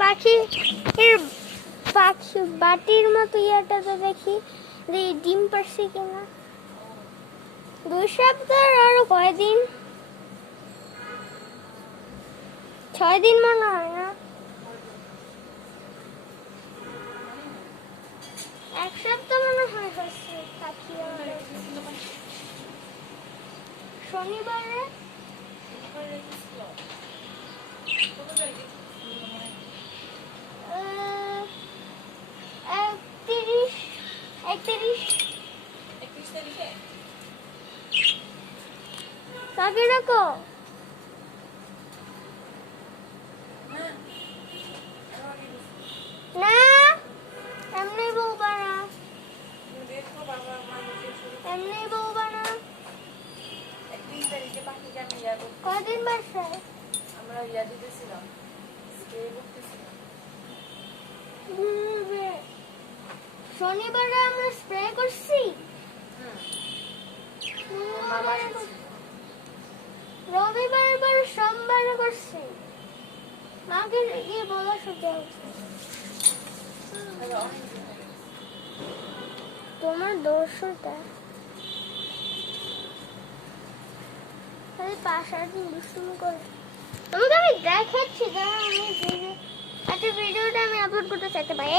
পাখি পাখি বাটির মতো ইয়াটা তো দেখি ডিম পারছি কিনা। 2 সপ্তাহ আরো কয়দিন, 6 দিন মনে হয় না, 1 সপ্তাহ মনে হয় হচ্ছে পাখি। শনিবারে 31 তারিখে কাকে রাখো না, এমনি বলবা না, এমনি বলবা না। কদিন বাসায় আমরা ইয়া দিতেছিলাম, স্প্রে করতেছিলাম। শনিবারে আমরা স্প্রে করছি, রবিবারে পরে সোমবারে করছি। মাকে গিয়ে বলা সোজা তোমার দোষটা পাশার দিন দুষ্টুমি করে। তোমাকে আমি দেখাচ্ছি, একটা ভিডিওটা আমি আপলোড করতে চাইতে পারি।